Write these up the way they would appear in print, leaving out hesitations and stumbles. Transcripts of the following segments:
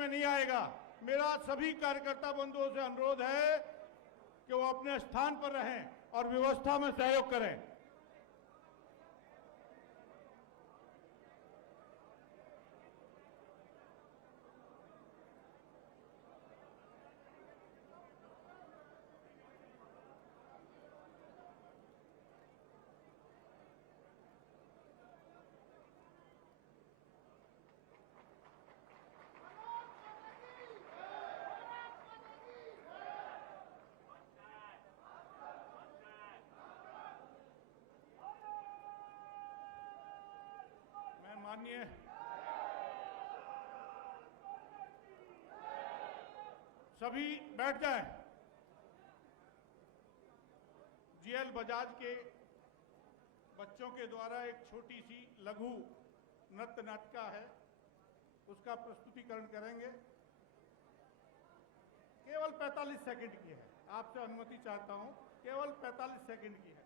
में नहीं आएगा। मेरा सभी कार्यकर्ता बंधुओं से अनुरोध है कि वो अपने स्थान पर रहें और व्यवस्था में सहयोग करें। माननीय सभी बैठ जाएं। जीएल बजाज के बच्चों के द्वारा एक छोटी सी लघु नृत्य नाटिका है, उसका प्रस्तुतिकरण करेंगे। केवल 45 सेकंड की है, आपसे अनुमति चाहता हूं, केवल 45 सेकंड की है।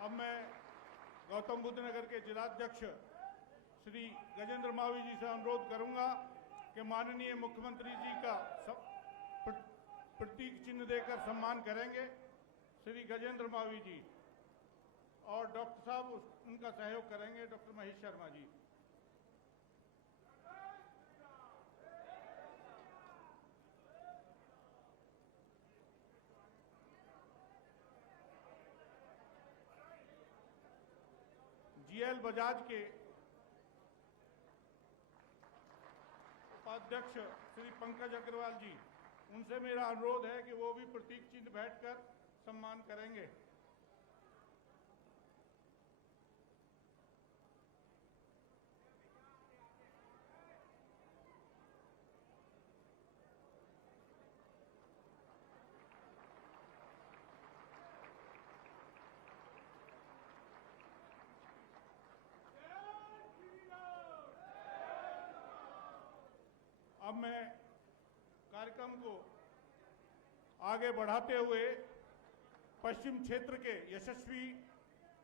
अब मैं गौतम बुद्ध नगर के जिलाध्यक्ष श्री गजेंद्र मावी जी से अनुरोध करूंगा कि माननीय मुख्यमंत्री जी का प्रतीक चिन्ह देकर सम्मान करेंगे श्री गजेंद्र मावी जी, और डॉक्टर साहब उनका सहयोग करेंगे, डॉक्टर महेश शर्मा जी। जीएल बजाज के उपाध्यक्ष श्री पंकज अग्रवाल जी, उनसे मेरा अनुरोध है कि वो भी प्रतीक चिन्ह बैठकर सम्मान करेंगे। अब मैं कार्यक्रम को आगे बढ़ाते हुए पश्चिम क्षेत्र के यशस्वी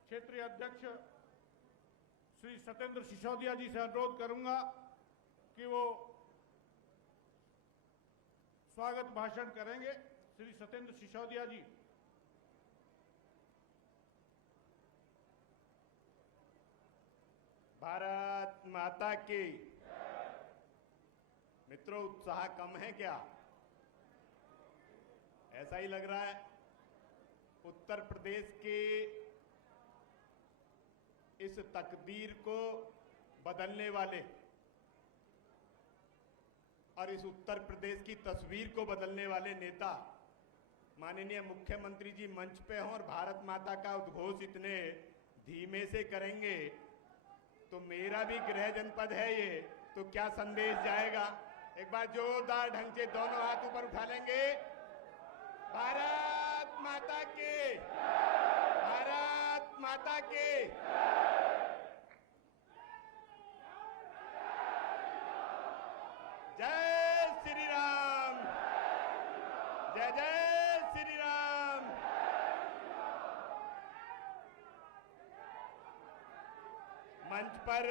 क्षेत्रीय अध्यक्ष श्री सत्येंद्र सिसोदिया जी से अनुरोध करूंगा कि वो स्वागत भाषण करेंगे। श्री सत्येंद्र सिसोदिया जी। भारत माता की। मित्रों, उत्साह कम है क्या? ऐसा ही लग रहा है उत्तर प्रदेश के इस तकदीर को बदलने वाले और इस उत्तर प्रदेश की तस्वीर को बदलने वाले नेता माननीय मुख्यमंत्री जी मंच पे हों और भारत माता का उद्घोष इतने धीमे से करेंगे तो मेरा भी गृह जनपद है ये, तो क्या संदेश जाएगा। एक बार जोरदार ढंग से दोनों हाथ ऊपर उठा लेंगे। भारत माता के, भारत माता के। जय श्री राम, जय जय श्री राम। मंच पर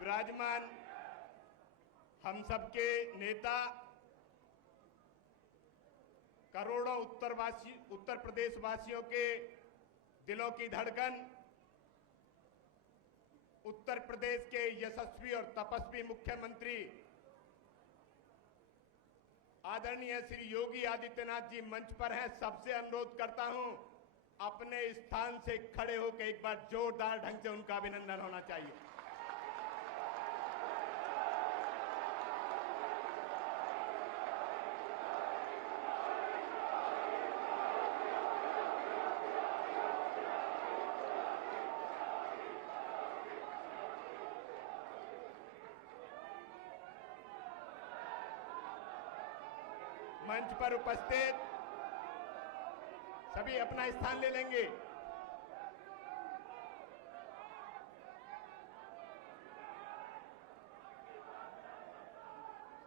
विराजमान हम सबके नेता, करोड़ों उत्तर प्रदेश वासियों के दिलों की धड़कन, उत्तर प्रदेश के यशस्वी और तपस्वी मुख्यमंत्री आदरणीय श्री योगी आदित्यनाथ जी मंच पर हैं। सबसे अनुरोध करता हूं अपने स्थान से खड़े होकर एक बार जोरदार ढंग से उनका अभिनंदन होना चाहिए। मंच पर उपस्थित सभी अपना स्थान ले लेंगे।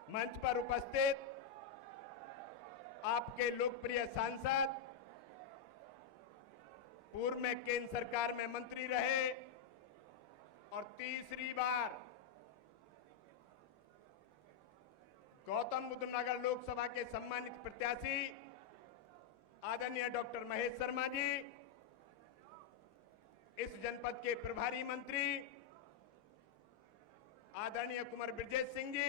मंच पर उपस्थित आपके लोकप्रिय सांसद, पूर्व में केंद्र सरकार में मंत्री रहे और तीसरी बार गौतम बुद्ध नगर लोकसभा के सम्मानित प्रत्याशी आदरणीय डॉक्टर महेश शर्मा जी, इस जनपद के प्रभारी मंत्री आदरणीय कुंवर ब्रजेश सिंह जी,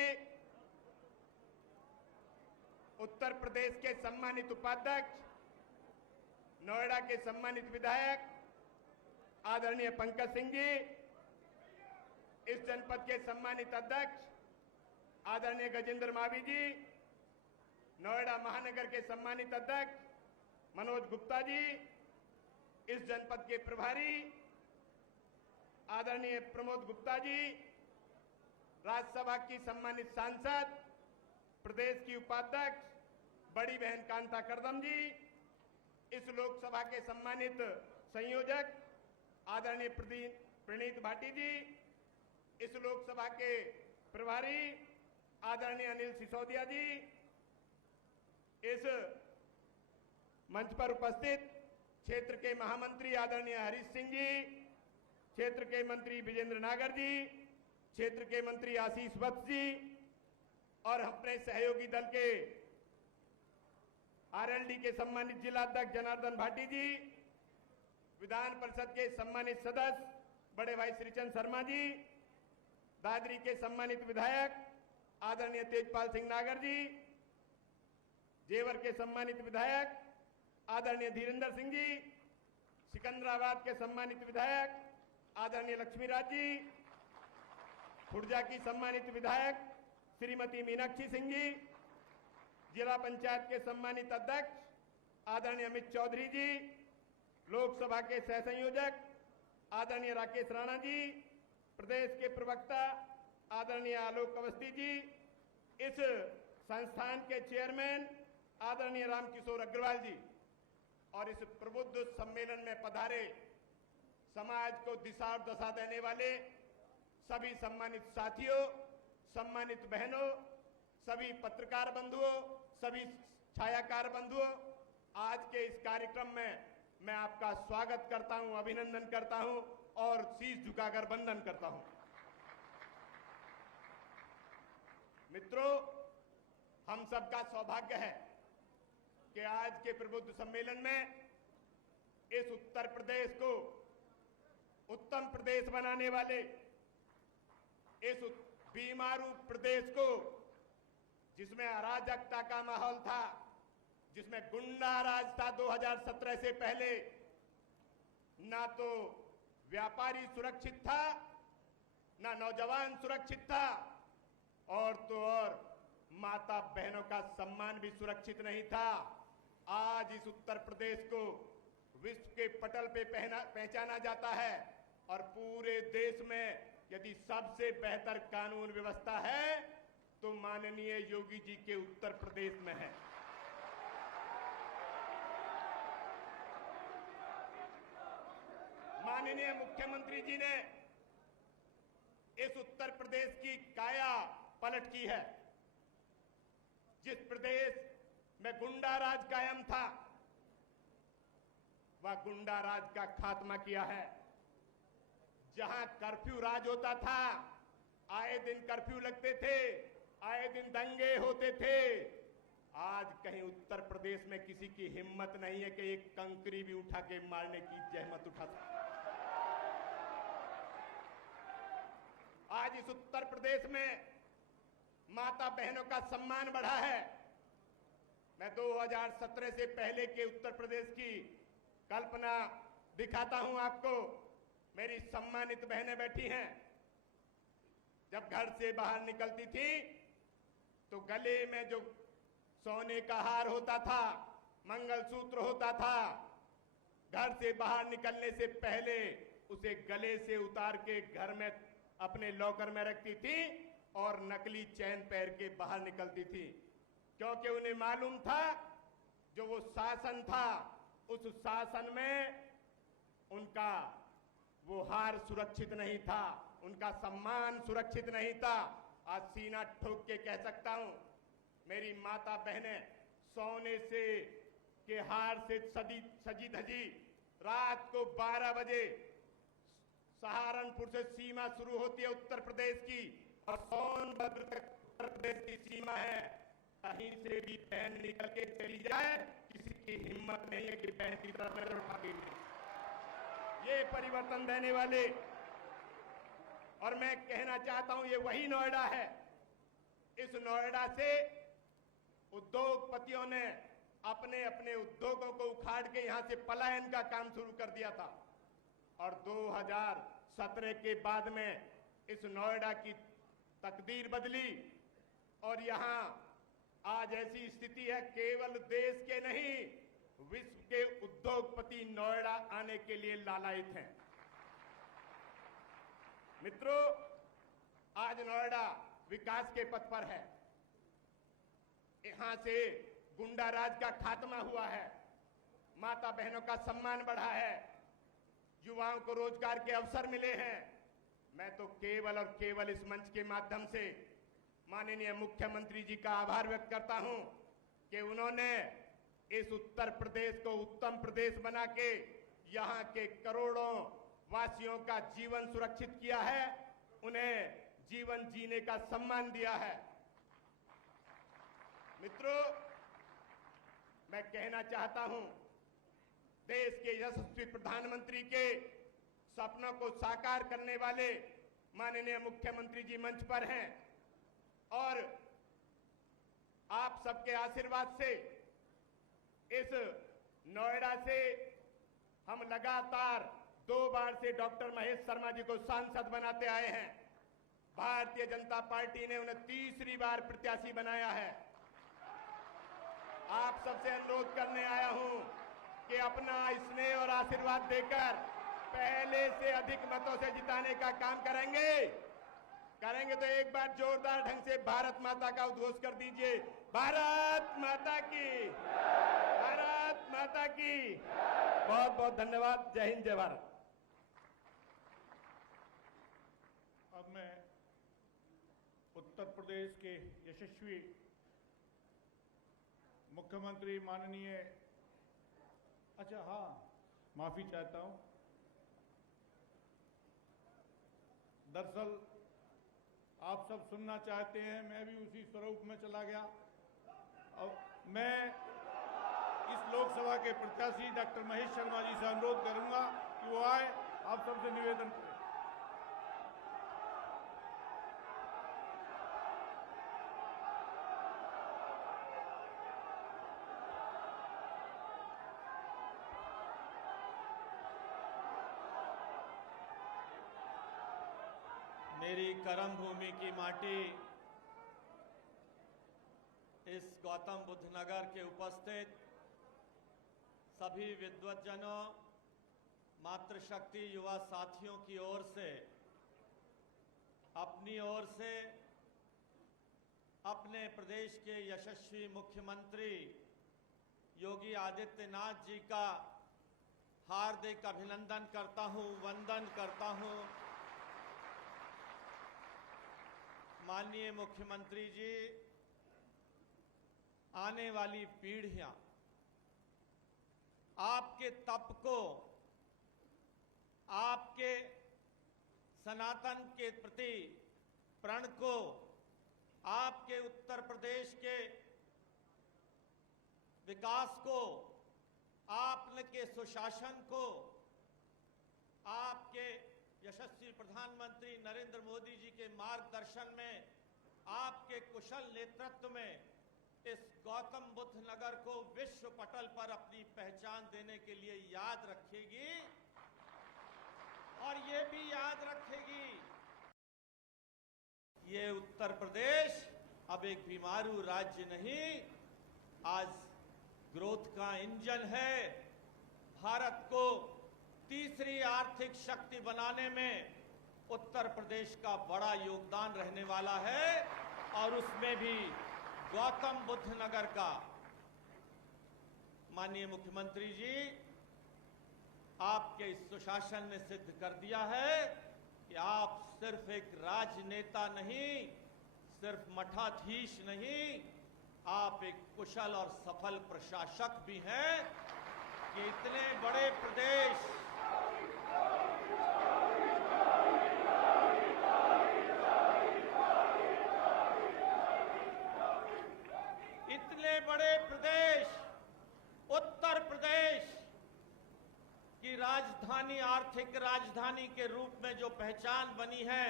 उत्तर प्रदेश के सम्मानित उपाध्यक्ष, नोएडा के सम्मानित विधायक आदरणीय पंकज सिंह जी, इस जनपद के सम्मानित अध्यक्ष आदरणीय गजेंद्र मावी जी, नोएडा महानगर के सम्मानित अध्यक्ष मनोज गुप्ता जी, इस जनपद के प्रभारी आदरणीय प्रमोद गुप्ता जी, राज्यसभा की सम्मानित सांसद, प्रदेश की उपाध्यक्ष बड़ी बहन कांता करदम जी, इस लोकसभा के सम्मानित संयोजक आदरणीय प्रणीत भाटी जी, इस लोकसभा के प्रभारी आदरणीय अनिल सिसोदिया जी, इस मंच पर उपस्थित क्षेत्र के महामंत्री आदरणीय हरीश सिंह जी, क्षेत्र के मंत्री विजेंद्र नागर जी, क्षेत्र के मंत्री आशीष वत्स जी और अपने सहयोगी दल के आरएलडी के सम्मानित जिला अध्यक्ष जनार्दन भाटी जी, विधान परिषद के सम्मानित सदस्य बड़े भाई श्रीचंद शर्मा जी, दादरी के सम्मानित विधायक आदरणीय तेजपाल सिंह नागर जी, जेवर के सम्मानित विधायक आदरणीय धीरेन्द्र सिंह जी, सिकंदराबाद के सम्मानित विधायक आदरणीय लक्ष्मीराज जी, खुर्जा की सम्मानित विधायक श्रीमती मीनाक्षी सिंह जी, जिला पंचायत के सम्मानित अध्यक्ष आदरणीय अमित चौधरी जी, लोकसभा के सह संयोजक आदरणीय राकेश राणा जी, प्रदेश के प्रवक्ता आदरणीय आलोक अवस्थी जी, इस संस्थान के चेयरमैन आदरणीय रामकिशोर अग्रवाल जी और इस प्रबुद्ध सम्मेलन में पधारे समाज को दिशा और दशा देने वाले सभी सम्मानित साथियों, सम्मानित बहनों, सभी पत्रकार बंधुओं, सभी छायाकार बंधुओं, आज के इस कार्यक्रम में मैं आपका स्वागत करता हूं, अभिनंदन करता हूं और शीश झुकाकर वंदन करता हूं। मित्रों, हम सबका सौभाग्य है कि आज के प्रबुद्ध सम्मेलन में इस उत्तर प्रदेश को उत्तम प्रदेश बनाने वाले, इस बीमारू प्रदेश को जिसमें अराजकता का माहौल था, जिसमें गुंडा राज था 2017 से पहले, ना तो व्यापारी सुरक्षित था, ना नौजवान सुरक्षित था, और तो और माता बहनों का सम्मान भी सुरक्षित नहीं था। आज इस उत्तर प्रदेश को विश्व के पटल पे पहचाना जाता है और पूरे देश में यदि सबसे बेहतर कानून व्यवस्था है तो माननीय योगी जी के उत्तर प्रदेश में है। माननीय मुख्यमंत्री जी ने इस उत्तर प्रदेश की काया पलट की है। जिस प्रदेश में गुंडा राज कायम था, वह गुंडा राज का खात्मा किया है। जहां कर्फ्यू राज होता था, आए दिन कर्फ्यू लगते थे, आए दिन दंगे होते थे, आज कहीं उत्तर प्रदेश में किसी की हिम्मत नहीं है कि एक कंकरी भी उठा के मारने की जहमत उठा सके। आज इस उत्तर प्रदेश में माता बहनों का सम्मान बढ़ा है। मैं 2017 से पहले के उत्तर प्रदेश की कल्पना दिखाता हूं आपको। मेरी सम्मानित बहनें बैठी हैं। जब घर से बाहर निकलती थी तो गले में जो सोने का हार होता था, मंगलसूत्र होता था, घर से बाहर निकलने से पहले उसे गले से उतार के घर में अपने लॉकर में रखती थी और नकली चैन पहन के बाहर निकलती थी, क्योंकि उन्हें मालूम था जो वो शासन था, उस शासन में उनका वो हार सुरक्षित नहीं था, उनका सम्मान सुरक्षित नहीं था। आज सीना ठोक के कह सकता हूं, मेरी माता बहनें सोने से के हार से सजी धजी रात को 12 बजे सहारनपुर से सीमा शुरू होती है उत्तर प्रदेश की और सोनभद्र तक उत्तर प्रदेश की सीमा है। कहीं से भी बहन निकल के चली जाए, किसी की हिम्मत नहीं है कि बहन की तरफ नजर उठा के। ये परिवर्तन देने वाले, और मैं कहना चाहता हूं ये वही नोएडा है। इस नोएडा से उद्योगपतियों ने अपने अपने उद्योगों को उखाड़ के यहां से पलायन का काम शुरू कर दिया था और 2017 के बाद में इस नोएडा की तकदीर बदली और यहां आज ऐसी स्थिति है, केवल देश के नहीं विश्व के उद्योगपति नोएडा आने के लिए लालायित हैं। मित्रों, आज नोएडा विकास के पथ पर है। यहां से गुंडा राज का खात्मा हुआ है, माता बहनों का सम्मान बढ़ा है, युवाओं को रोजगार के अवसर मिले हैं। मैं तो केवल और केवल इस मंच के माध्यम से माननीय मुख्यमंत्री जी का आभार व्यक्त करता हूं कि उन्होंने इस उत्तर प्रदेश को उत्तम प्रदेश बना के यहां के करोड़ों वासियों का जीवन सुरक्षित किया है, उन्हें जीवन जीने का सम्मान दिया है। मित्रों, मैं कहना चाहता हूं, देश के यशस्वी प्रधानमंत्री के सपनों को साकार करने वाले माननीय मुख्यमंत्री जी मंच पर हैं और आप सबके आशीर्वाद से इस नोएडा से हम लगातार 2 बार से डॉक्टर महेश शर्मा जी को सांसद बनाते आए हैं। भारतीय जनता पार्टी ने उन्हें तीसरी बार प्रत्याशी बनाया है। आप सबसे अनुरोध करने आया हूं कि अपना स्नेह और आशीर्वाद देकर पहले से अधिक मतों से जिताने का काम करेंगे तो एक बार जोरदार ढंग से भारत माता का उद्घोष कर दीजिए। भारत माता की, भारत माता की। बहुत बहुत धन्यवाद। जय हिंद, जय भारत। अब मैं उत्तर प्रदेश के यशस्वी मुख्यमंत्री माननीय, अच्छा हाँ, माफी चाहता हूं, दरअसल आप सब सुनना चाहते हैं, मैं भी उसी स्वरूप में चला गया। और मैं इस लोकसभा के प्रत्याशी डॉक्टर महेश शर्मा जी से अनुरोध करूंगा कि वो आए, आप सबसे निवेदन करें। मेरी कर्म भूमि की माटी, इस गौतम बुद्ध नगर के उपस्थित सभी विद्वज्जनों, मातृशक्ति युवा साथियों की ओर से, अपनी ओर से, अपने प्रदेश के यशस्वी मुख्यमंत्री योगी आदित्यनाथ जी का हार्दिक अभिनंदन करता हूं, वंदन करता हूं। माननीय मुख्यमंत्री जी, आने वाली पीढ़ियां आपके तप को, आपके सनातन के प्रति प्रण को, आपके उत्तर प्रदेश के विकास को, आपके सुशासन को, आपके यशस्वी प्रधानमंत्री नरेंद्र मोदी जी के मार्गदर्शन में, आपके कुशल नेतृत्व में इस गौतम बुद्ध नगर को विश्व पटल पर अपनी पहचान देने के लिए याद रखेगी और ये भी याद रखेगी ये उत्तर प्रदेश अब एक बीमारू राज्य नहीं, आज ग्रोथ का इंजन है। भारत को तीसरी आर्थिक शक्ति बनाने में उत्तर प्रदेश का बड़ा योगदान रहने वाला है और उसमें भी गौतम बुद्ध नगर का। माननीय मुख्यमंत्री जी, आपके इस सुशासन ने सिद्ध कर दिया है कि आप सिर्फ एक राजनेता नहीं, सिर्फ मठाधीश नहीं, आप एक कुशल और सफल प्रशासक भी हैं कि इतने बड़े प्रदेश, इतने बड़े प्रदेश उत्तर प्रदेश की राजधानी, आर्थिक राजधानी के रूप में जो पहचान बनी है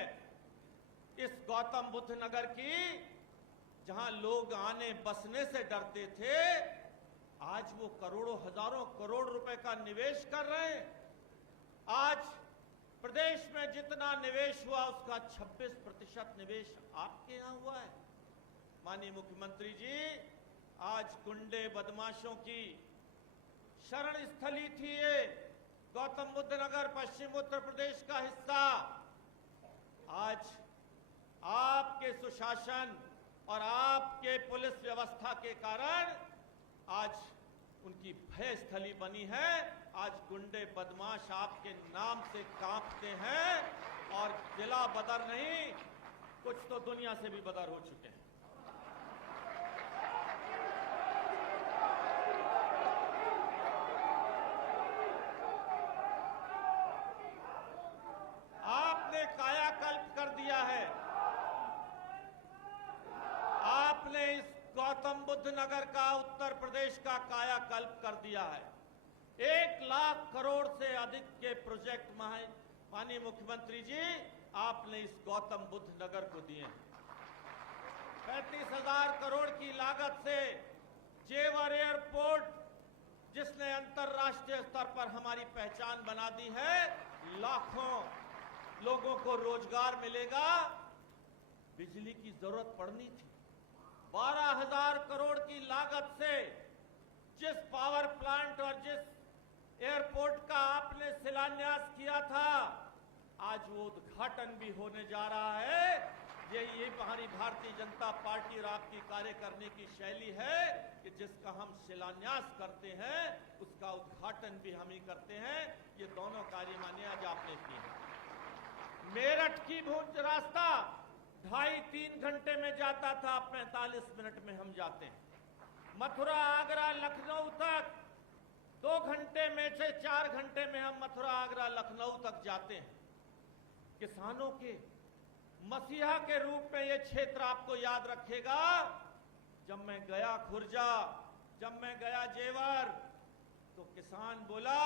इस गौतम बुद्ध नगर की, जहां लोग आने बसने से डरते थे, आज वो करोड़ों हजारों करोड़ रुपए का निवेश कर रहे हैं। आज प्रदेश में जितना निवेश हुआ उसका 26% निवेश आपके यहां हुआ है। माननीय मुख्यमंत्री जी, आज गुंडे बदमाशों की शरण स्थली थी ये गौतम बुद्ध नगर, पश्चिम उत्तर प्रदेश का हिस्सा। आज आपके सुशासन और आपके पुलिस व्यवस्था के कारण आज उनकी भय स्थली बनी है। आज गुंडे बदमाश आपके नाम से कांपते हैं और जिला बदर नहीं, कुछ तो दुनिया से भी बदर हो चुके हैं। आपने कायाकल्प कर दिया है। आपने इस गौतम बुद्ध नगर का, उत्तर प्रदेश का कायाकल्प कर दिया है। 1 लाख करोड़ से अधिक के प्रोजेक्ट माननीय मुख्यमंत्री जी आपने इस गौतम बुद्ध नगर को दिए हैं। 35,000 करोड़ की लागत से जेवर एयरपोर्ट, जिसने अंतर्राष्ट्रीय स्तर पर हमारी पहचान बना दी है, लाखों लोगों को रोजगार मिलेगा। बिजली की जरूरत पड़नी थी, 12,000 करोड़ की लागत से जिस पावर प्लांट और जिस एयरपोर्ट का आपने शिलान्यास किया था, आज वो उद्घाटन भी होने जा रहा है। ये हमारी भारतीय जनता पार्टी और आपकी कार्य करने की शैली है कि जिसका हम शिलान्यास करते हैं उसका उद्घाटन भी हम ही करते हैं। ये दोनों कार्य माने आज आपने किए हैं। मेरठ की भूंज रास्ता 2.5-3 घंटे में जाता था, 45 मिनट में हम जाते हैं। मथुरा, आगरा, लखनऊ तक 2 घंटे में से 4 घंटे में हम मथुरा, आगरा, लखनऊ तक जाते हैं। किसानों के मसीहा के रूप में ये क्षेत्र आपको याद रखेगा। जब मैं गया खुर्जा, जब मैं गया जेवर, तो किसान बोला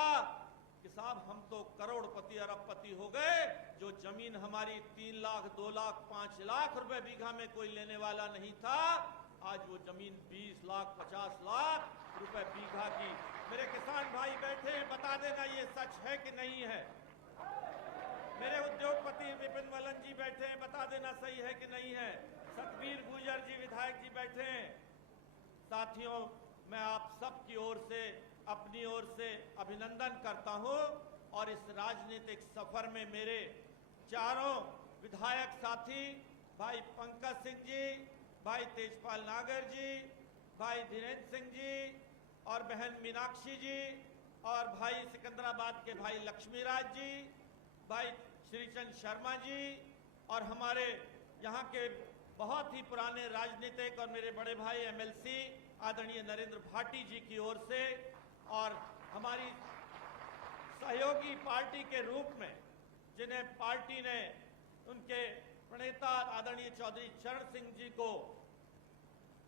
कि साहब हम तो करोड़पति अरबपति हो गए। जो जमीन हमारी 3 लाख, 2 लाख, 5 लाख रुपए बीघा में कोई लेने वाला नहीं था, आज वो जमीन 20 लाख, 50 लाख रुपए बीघा की। मेरे किसान भाई बैठे हैं, बता देना ये सच है कि नहीं है। मेरे उद्योगपति विपिन वलन जी बैठे हैं, बता देना सही है कि नहीं है। सतबीर गुर्जर जी विधायक जी बैठे हैं। साथियों, मैं आप सब की ओर से, अपनी ओर से अभिनंदन करता हूं और इस राजनीतिक सफर में मेरे चारों विधायक साथी भाई पंकज सिंह जी, भाई तेजपाल नागर जी, भाई धीरेन्द्र सिंह जी और बहन मीनाक्षी जी और भाई सिकंदराबाद के भाई लक्ष्मीराज जी, भाई श्रीचंद शर्मा जी और हमारे यहाँ के बहुत ही पुराने राजनीतिक और मेरे बड़े भाई एमएलसी आदरणीय नरेंद्र भाटी जी की ओर से और हमारी सहयोगी पार्टी के रूप में जिन्हें पार्टी ने उनके प्रणेता आदरणीय चौधरी चरण सिंह जी को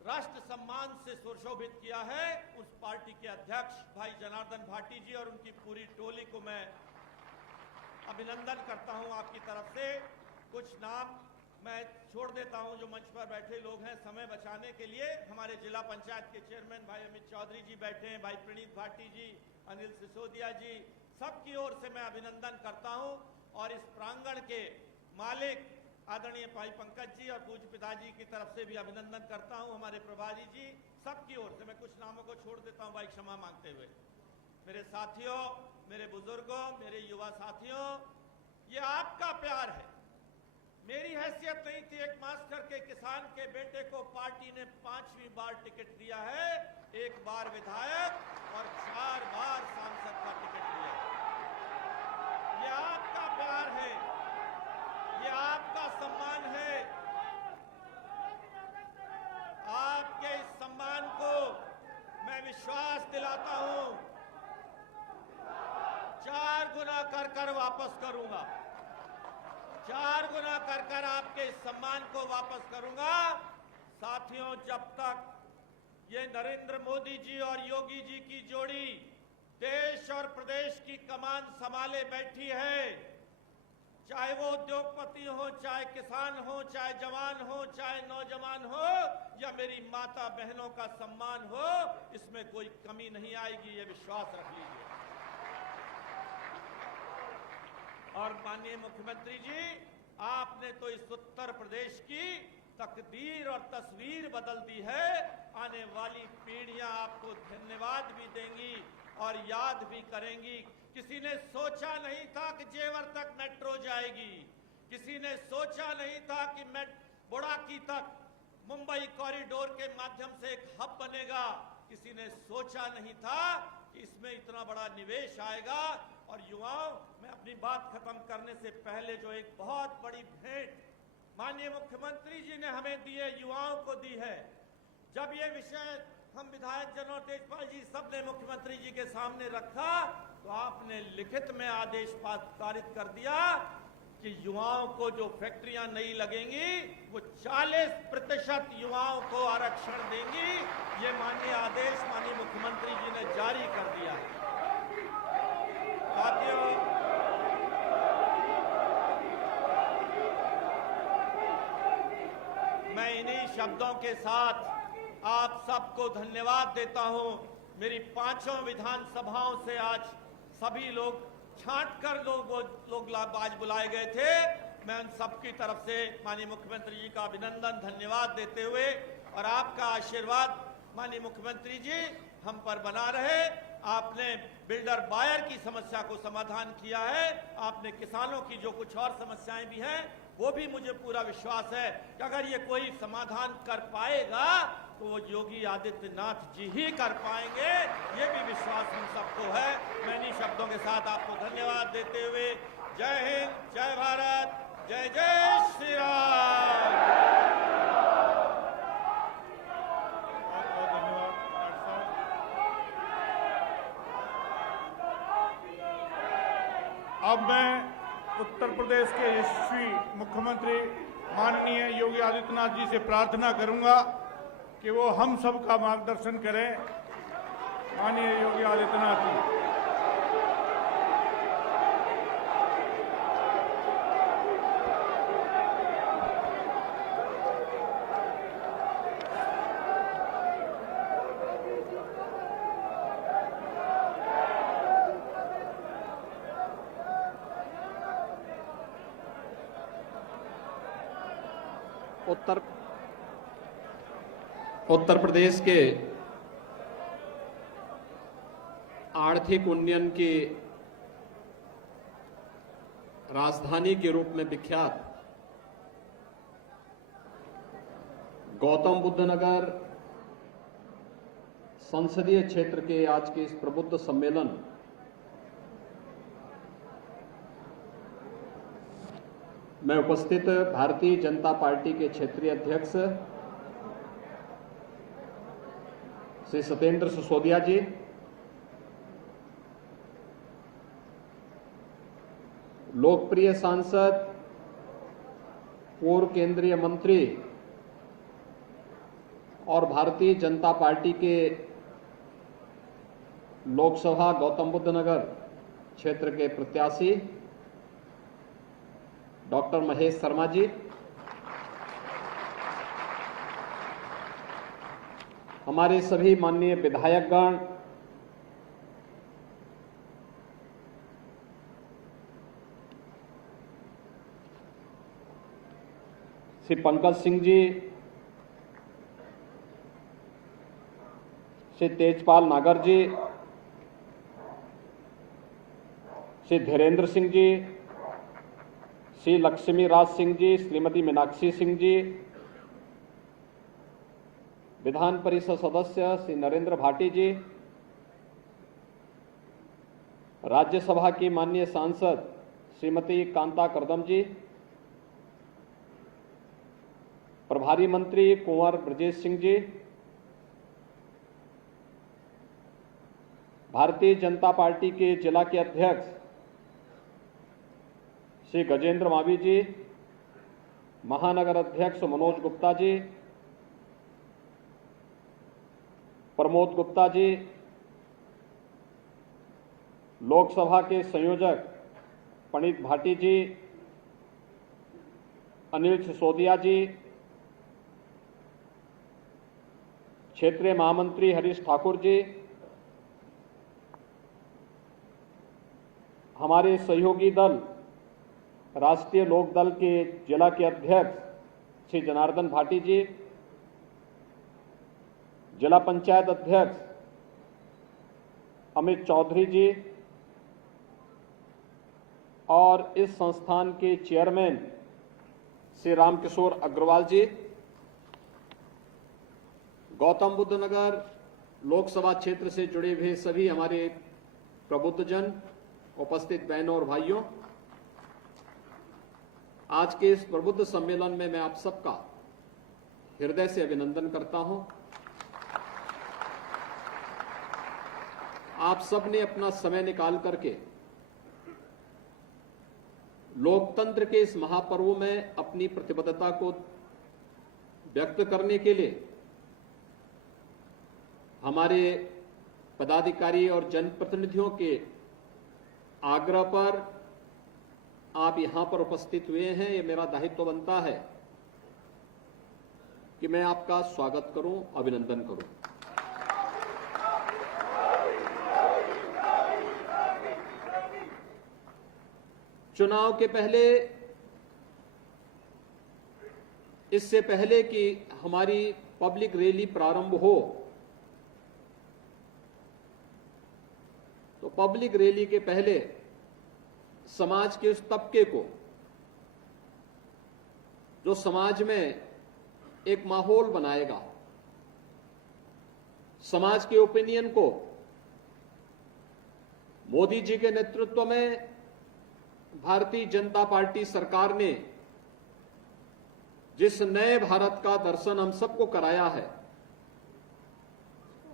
राष्ट्र सम्मान से सुशोभित किया है, उस पार्टी के अध्यक्ष भाई जनार्दन भाटी जी और उनकी पूरी टोली को मैं अभिनंदन करता हूं आपकी तरफ से। कुछ नाम मैं छोड़ देता हूं जो मंच पर बैठे लोग हैं, समय बचाने के लिए। हमारे जिला पंचायत के चेयरमैन भाई अमित चौधरी जी बैठे हैं, भाई प्रणीत भाटी जी, अनिल सिसोदिया जी, सबकी ओर से मैं अभिनंदन करता हूं और इस प्रांगण के मालिक आदरणीय भाई पंकज जी और पूज्य पिताजी की तरफ से भी अभिनंदन करता हूं, हमारे प्रभारी जी, सबकी ओर से। मैं कुछ नामों को छोड़ देता हूं भाई, क्षमा मांगते हुए। मेरे साथियों, मेरे बुजुर्गों, मेरे युवा साथियों, ये आपका प्यार है। मेरी हैसियत नहीं थी, एक मास्टर के किसान के बेटे को पार्टी ने 5वीं बार टिकट दिया है, 1 बार विधायक और 4 बार सांसद का टिकट दिया है। ये आपका प्यार है, ये आपका सम्मान है। आपके इस सम्मान को मैं विश्वास दिलाता हूं 4 गुना कर वापस करूंगा, 4 गुना कर आपके इस सम्मान को वापस करूंगा। साथियों, जब तक ये नरेंद्र मोदी जी और योगी जी की जोड़ी देश और प्रदेश की कमान संभाले बैठी है, चाहे वो उद्योगपति हो, चाहे किसान हो, चाहे जवान हो, चाहे नौजवान हो या मेरी माता बहनों का सम्मान हो, इसमें कोई कमी नहीं आएगी, ये विश्वास रख लीजिए। और माननीय मुख्यमंत्री जी, आपने तो इस उत्तर प्रदेश की तकदीर और तस्वीर बदल दी है। आने वाली पीढ़ियां आपको धन्यवाद भी देंगी और याद भी करेंगी। किसी ने सोचा नहीं था कि जेवर तक मेट्रो जाएगी, किसी ने सोचा नहीं था कि बुड़ाकी तक मुंबई कॉरिडोर के माध्यम से एक हब बनेगा, किसी ने सोचा नहीं था कि इसमें इतना बड़ा निवेश आएगा। और युवाओं, मैं अपनी बात खत्म करने से पहले जो एक बहुत बड़ी भेंट माननीय मुख्यमंत्री जी ने हमें दी है, युवाओं को दी है। जब ये विषय हम विधायक जन और तेजपाल जी सब ने मुख्यमंत्री जी के सामने रखा तो आपने लिखित में आदेश पारित कर दिया कि युवाओं को जो फैक्ट्रियां नई लगेंगी वो 40% युवाओं को आरक्षण देंगी। ये माननीय आदेश माननीय मुख्यमंत्री जी ने जारी कर दिया है। साथियों, मैं इन्हीं शब्दों के साथ आप सबको धन्यवाद देता हूं। मेरी 5 विधानसभाओं से आज सभी लोग छांटकर लोग आज बुलाए गए थे। मैं उन सबकी तरफ से माननीय मुख्यमंत्री जी का अभिनंदन, धन्यवाद देते हुए और आपका आशीर्वाद माननीय मुख्यमंत्री जी हम पर बना रहे। आपने बिल्डर बायर की समस्या को समाधान किया है, आपने किसानों की जो कुछ और समस्याएं भी हैं वो भी मुझे पूरा विश्वास है कि अगर ये कोई समाधान कर पाएगा तो वो योगी आदित्यनाथ जी ही कर पाएंगे, ये भी विश्वास हम सबको है। मैं इन्हीं शब्दों के साथ आपको धन्यवाद देते हुए जय हिंद, जय भारत, जय जय श्री राम। बहुत धन्यवाद डॉक्टर साहब। अब मैं उत्तर प्रदेश के यशस्वी मुख्यमंत्री माननीय योगी आदित्यनाथ जी से प्रार्थना करूंगा कि वो हम सब का मार्गदर्शन करें। माननीय योगी आदित्यनाथ जी। उत्तर प्रदेश के आर्थिक उन्नयन की राजधानी के रूप में विख्यात गौतम बुद्ध नगर संसदीय क्षेत्र के आज के इस प्रबुद्ध सम्मेलन में उपस्थित भारतीय जनता पार्टी के क्षेत्रीय अध्यक्ष श्री सत्येंद्र सिसोदिया जी, लोकप्रिय सांसद पूर्व केंद्रीय मंत्री और भारतीय जनता पार्टी के लोकसभा गौतम बुद्ध नगर क्षेत्र के प्रत्याशी डॉक्टर महेश शर्मा जी, हमारे सभी माननीय विधायकगण, श्री पंकज सिंह जी, श्री तेजपाल नागर जी, श्री धीरेन्द्र सिंह जी, श्री लक्ष्मी राज सिंह जी, श्रीमती मीनाक्षी सिंह जी, विधान परिषद सदस्य श्री नरेंद्र भाटी जी, राज्यसभा की माननीय सांसद श्रीमती कांता करदम जी, प्रभारी मंत्री कुंवर ब्रजेश सिंह जी, भारतीय जनता पार्टी के जिला के अध्यक्ष श्री गजेंद्र मावी जी, महानगर अध्यक्ष मनोज गुप्ता जी, प्रमोद गुप्ता जी, लोकसभा के संयोजक पंडित भाटी जी, अनिल सिसोदिया जी, क्षेत्रीय महामंत्री हरीश ठाकुर जी, हमारे सहयोगी दल राष्ट्रीय लोक दल के जिला के अध्यक्ष श्री जनार्दन भाटी जी, जिला पंचायत अध्यक्ष अमित चौधरी जी और इस संस्थान के चेयरमैन श्री रामकिशोर अग्रवाल जी, गौतम बुद्ध नगर लोकसभा क्षेत्र से जुड़े हुए सभी हमारे प्रबुद्धजन, उपस्थित बहनों और भाइयों, आज के इस प्रबुद्ध सम्मेलन में मैं आप सबका हृदय से अभिनंदन करता हूं। आप सब ने अपना समय निकाल करके लोकतंत्र के इस महापर्व में अपनी प्रतिबद्धता को व्यक्त करने के लिए हमारे पदाधिकारी और जनप्रतिनिधियों के आग्रह पर आप यहां पर उपस्थित हुए हैं। ये मेरा दायित्व बनता है कि मैं आपका स्वागत करूं, अभिनंदन करूं। चुनाव के पहले, इससे पहले कि हमारी पब्लिक रैली प्रारंभ हो, तो पब्लिक रैली के पहले समाज के उस तबके को जो समाज में एक माहौल बनाएगा, समाज के ओपिनियन को मोदी जी के नेतृत्व में भारतीय जनता पार्टी सरकार ने जिस नए भारत का दर्शन हम सबको कराया है,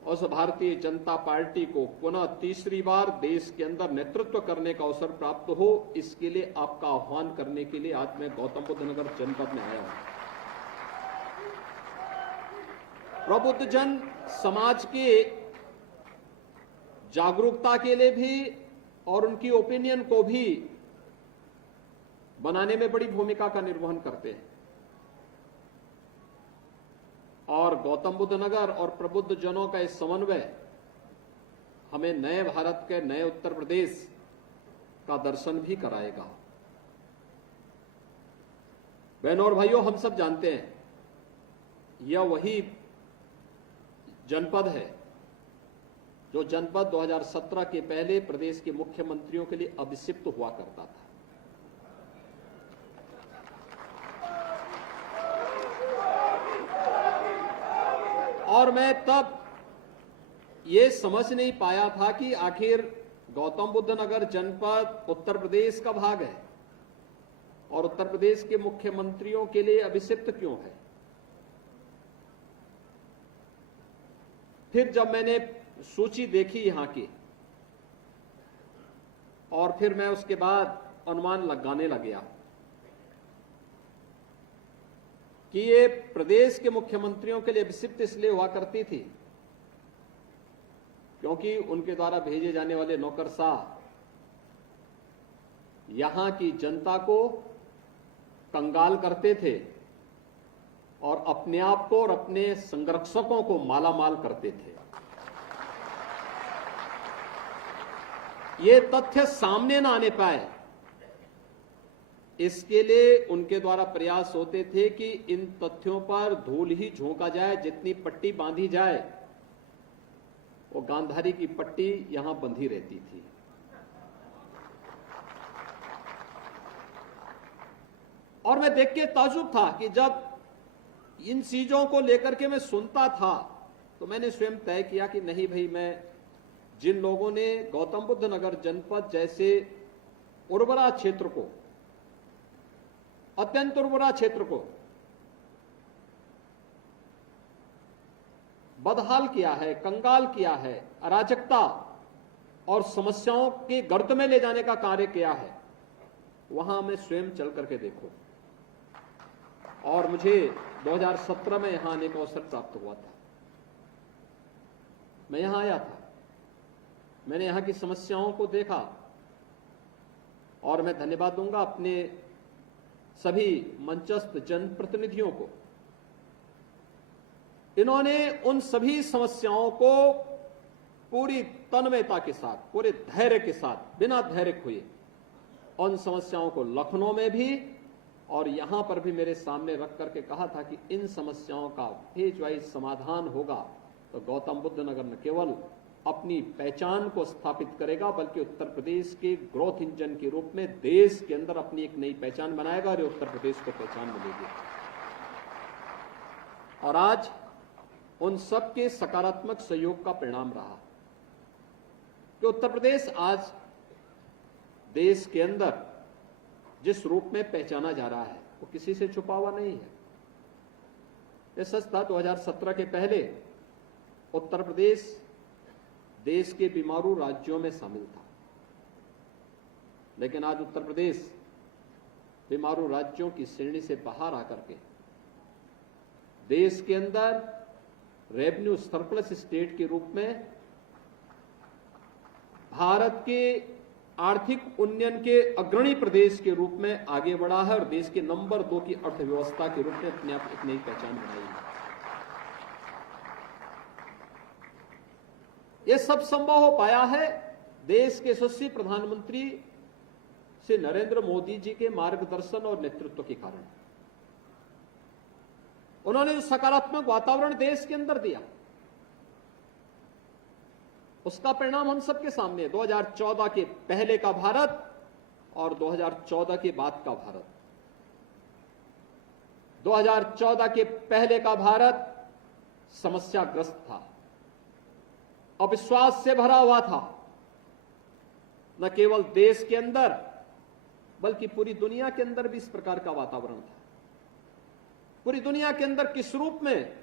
उस भारतीय जनता पार्टी को पुनः तीसरी बार देश के अंदर नेतृत्व करने का अवसर प्राप्त हो, इसके लिए आपका आह्वान करने के लिए आज मैं गौतम बुद्ध नगर जनपद में आया हूं। प्रबुद्ध जन समाज के जागरूकता के लिए भी और उनकी ओपिनियन को भी बनाने में बड़ी भूमिका का निर्वहन करते हैं और गौतम बुद्ध नगर और प्रबुद्ध जनों का इस समन्वय हमें नए भारत के, नए उत्तर प्रदेश का दर्शन भी कराएगा। बहनों और भाइयों, हम सब जानते हैं यह वही जनपद है जो जनपद 2017 के पहले प्रदेश के मुख्यमंत्रियों के लिए अभिषिक्त हुआ करता था। और मैं तब ये समझ नहीं पाया था कि आखिर गौतम बुद्ध नगर जनपद उत्तर प्रदेश का भाग है और उत्तर प्रदेश के मुख्यमंत्रियों के लिए अभिषिक्त क्यों है। फिर जब मैंने सूची देखी यहां की और फिर मैं उसके बाद अनुमान लगाने लग गया कि ये प्रदेश के मुख्यमंत्रियों के लिए अभिषिक्त इसलिए हुआ करती थी क्योंकि उनके द्वारा भेजे जाने वाले नौकरशाह यहां की जनता को कंगाल करते थे और अपने आप को और अपने संरक्षकों को मालामाल करते थे। ये तथ्य सामने ना आने पाए, इसके लिए उनके द्वारा प्रयास होते थे कि इन तथ्यों पर धूल ही झोंका जाए, जितनी पट्टी बांधी जाए वो गांधारी की पट्टी यहां बंधी रहती थी। और मैं देख के ताज्जुब था कि जब इन चीजों को लेकर के मैं सुनता था तो मैंने स्वयं तय किया कि नहीं भाई, मैं जिन लोगों ने गौतम बुद्ध नगर जनपद जैसे उर्वरा क्षेत्र को, अत्यंत उर्वरा क्षेत्र को बदहाल किया है, कंगाल किया है, अराजकता और समस्याओं के गर्त में ले जाने का कार्य किया है, वहां मैं स्वयं चल करके देखूं। और मुझे 2017 में यहां आने का अवसर प्राप्त हुआ था। मैं यहां आया था, मैंने यहां की समस्याओं को देखा और मैं धन्यवाद दूंगा अपने सभी मंचस्थ जनप्रतिनिधियों को। इन्होंने उन सभी समस्याओं को पूरी तन्मयता के साथ, पूरे धैर्य के साथ, बिना धैर्य खोए उन समस्याओं को लखनऊ में भी और यहां पर भी मेरे सामने रख करके कहा था कि इन समस्याओं का फेज वाइज समाधान होगा तो गौतम बुद्ध नगर न केवल अपनी पहचान को स्थापित करेगा बल्कि उत्तर प्रदेश के ग्रोथ इंजन के रूप में देश के अंदर अपनी एक नई पहचान बनाएगा और उत्तर प्रदेश को पहचान मिलेगी। और आज उन सब के सकारात्मक सहयोग का परिणाम रहा कि उत्तर प्रदेश आज देश के अंदर जिस रूप में पहचाना जा रहा है वो किसी से छुपा हुआ नहीं है। यह सच था, 2017 के पहले उत्तर प्रदेश देश के बीमारू राज्यों में शामिल था, लेकिन आज उत्तर प्रदेश बीमारू राज्यों की श्रेणी से बाहर आकर के देश के अंदर रेवेन्यू सरप्लस स्टेट के रूप में भारत के आर्थिक उन्नयन के अग्रणी प्रदेश के रूप में आगे बढ़ा है और देश के नंबर 2 की अर्थव्यवस्था के रूप में अपने आप एक नई पहचान बनाई है। यह सब संभव हो पाया है देश के यशस्वी प्रधानमंत्री श्री नरेंद्र मोदी जी के मार्गदर्शन और नेतृत्व के कारण। उन्होंने जो सकारात्मक वातावरण देश के अंदर दिया उसका परिणाम हम सबके सामने है। 2014 के पहले का भारत और 2014 के बाद का भारत। 2014 के पहले का भारत समस्याग्रस्त था, अविश्वास से भरा हुआ था, न केवल देश के अंदर बल्कि पूरी दुनिया के अंदर भी इस प्रकार का वातावरण था। पूरी दुनिया के अंदर किस रूप में